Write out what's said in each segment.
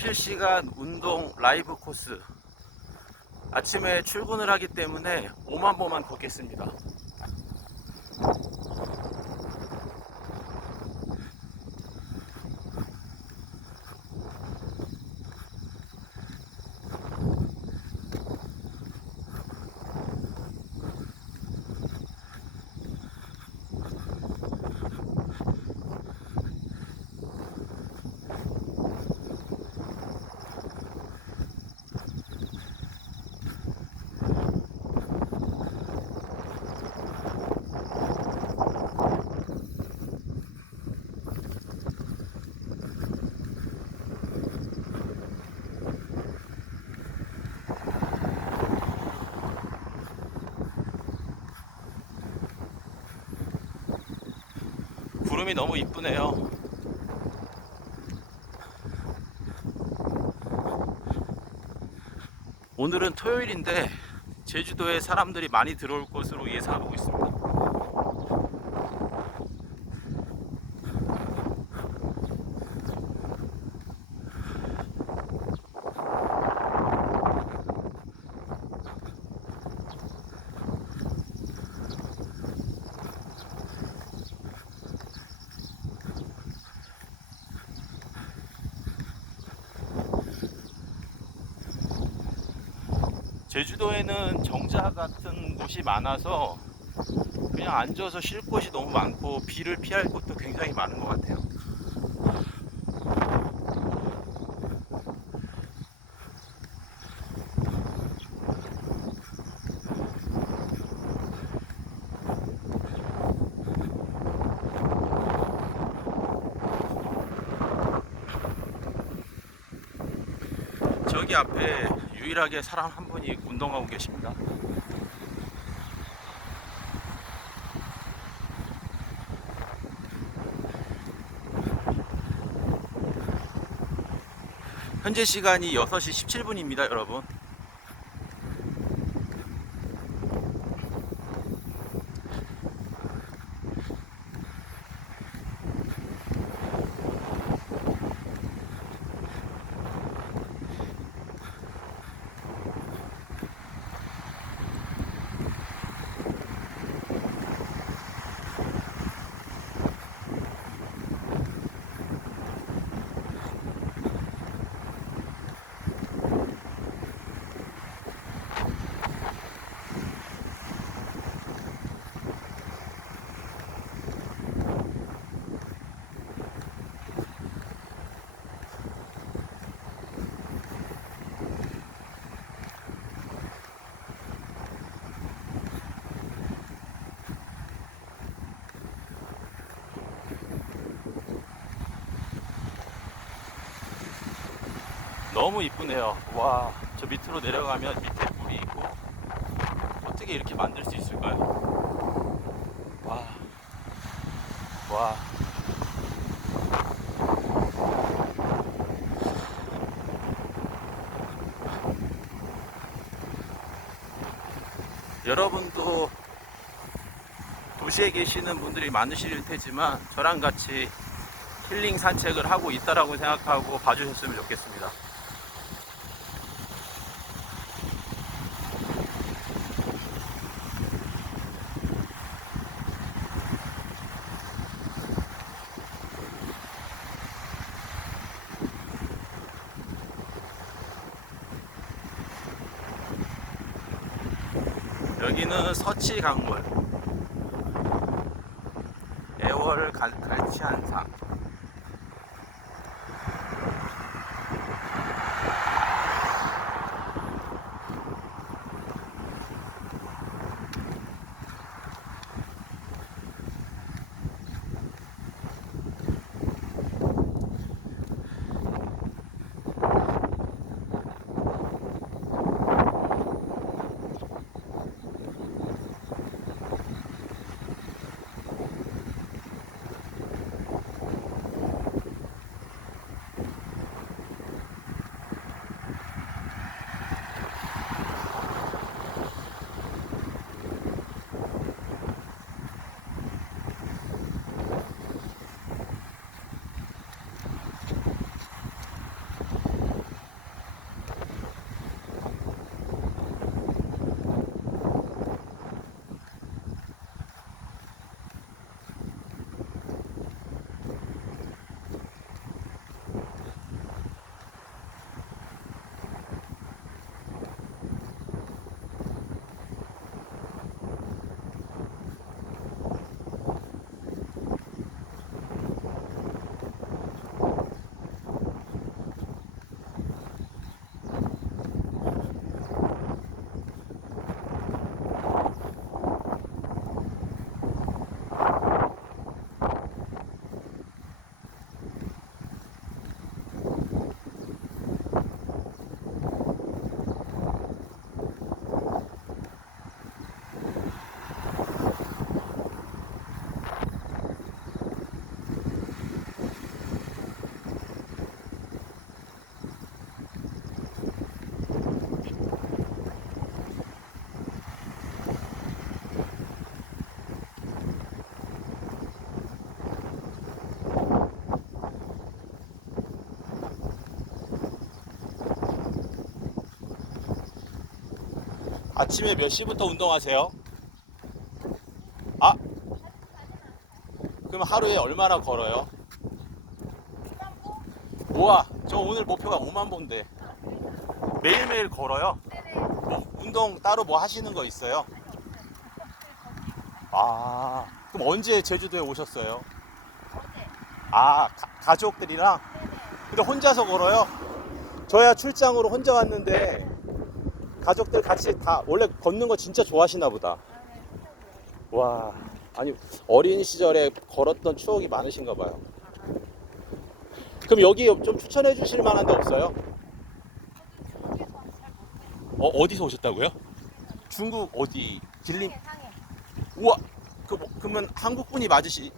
실시간 운동 라이브 코스. 아침에 출근을 하기 때문에 5만 보만 걷겠습니다. 구름이 너무 이쁘네요. 오늘은 토요일인데 제주도에 사람들이 많이 들어올 것으로 예상하고 있습니다. 제주도에는 정자 같은 곳이 많아서 그냥 앉아서 쉴 곳이 너무 많고 비를 피할 곳도 굉장히 많은 것 같아요. 저기 앞에 유일하게 사람 한 분이 운동하고 계십니다. 현재 시간이 6시 17분입니다, 여러분. 너무 이쁘네요. 와, 저 밑으로 내려가면 밑에 물이 있고 어떻게 이렇게 만들 수 있을까요? 와, 와. 여러분도 도시에 계시는 분들이 많으실 테지만 저랑 같이 힐링 산책을 하고 있다라고 생각하고 봐주셨으면 좋겠습니다. 여기는 서치 강물. 애월 갈, 갈치한상 아침에 몇 시부터 운동하세요? 아, 그럼 하루에 얼마나 걸어요? 우와, 저 오늘 목표가 5만 보인데 매일매일 걸어요? 뭐 운동 따로 뭐 하시는 거 있어요? 아, 그럼 언제 제주도에 오셨어요? 아, 가, 가족들이랑? 근데 혼자서 걸어요? 저야 출장으로 혼자 왔는데 가족들 같이 다 원래 걷는 거 진짜 좋아하시나 보다. 와, 아니 어린 시절에 걸었던 추억이 많으신가 봐요. 그럼 여기 좀 추천해 주실 만한 데 없어요? 어, 어디서 오셨다고요? 중국 어디? 길림? 우와, 그, 뭐- 그러면 한국 분이 맞으시?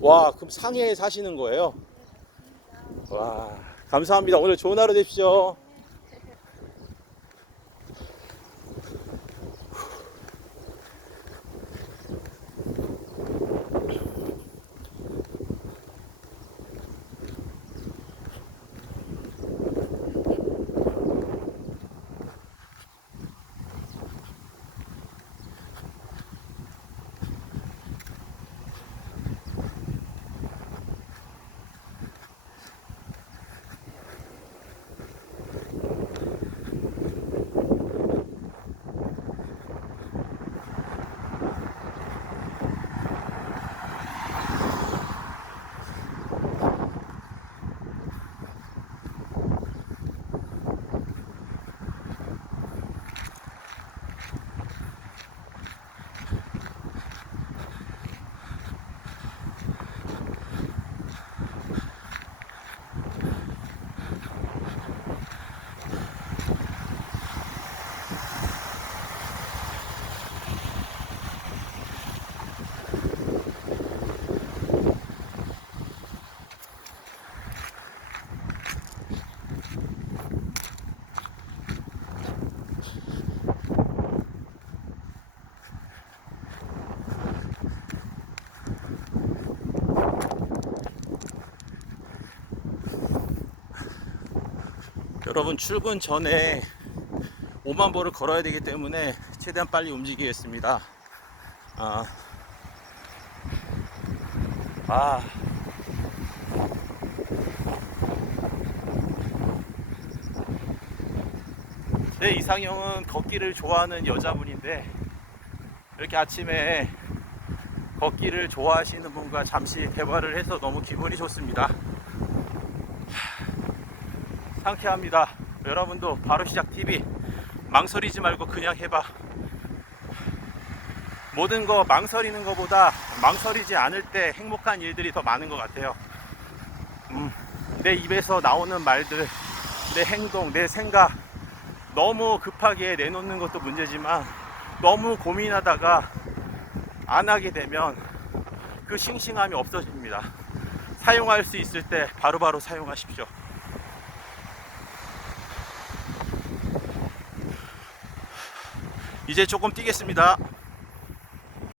와, 그럼 상해에 사시는 거예요? 와, 감사합니다. 오늘 좋은 하루 되십시오. 여러분 출근 전에 5만 보를 걸어야 되기 때문에 최대한 빨리 움직이겠습니다. 아, 아. 제 이상형은 걷기를 좋아하는 여자분인데 이렇게 아침에 걷기를 좋아하시는 분과 잠시 대화를 해서 너무 기분이 좋습니다. 상쾌합니다. 여러분도 바로 시작 TV 망설이지 말고 그냥 해봐. 모든 거 망설이는 것보다 망설이지 않을 때 행복한 일들이 더 많은 것 같아요. 음, 내 입에서 나오는 말들, 내 행동, 내 생각 너무 급하게 내놓는 것도 문제지만 너무 고민하다가 안 하게 되면 그 싱싱함이 없어집니다. 사용할 수 있을 때 바로바로 사용하십시오. 이제 조금 뛰겠습니다.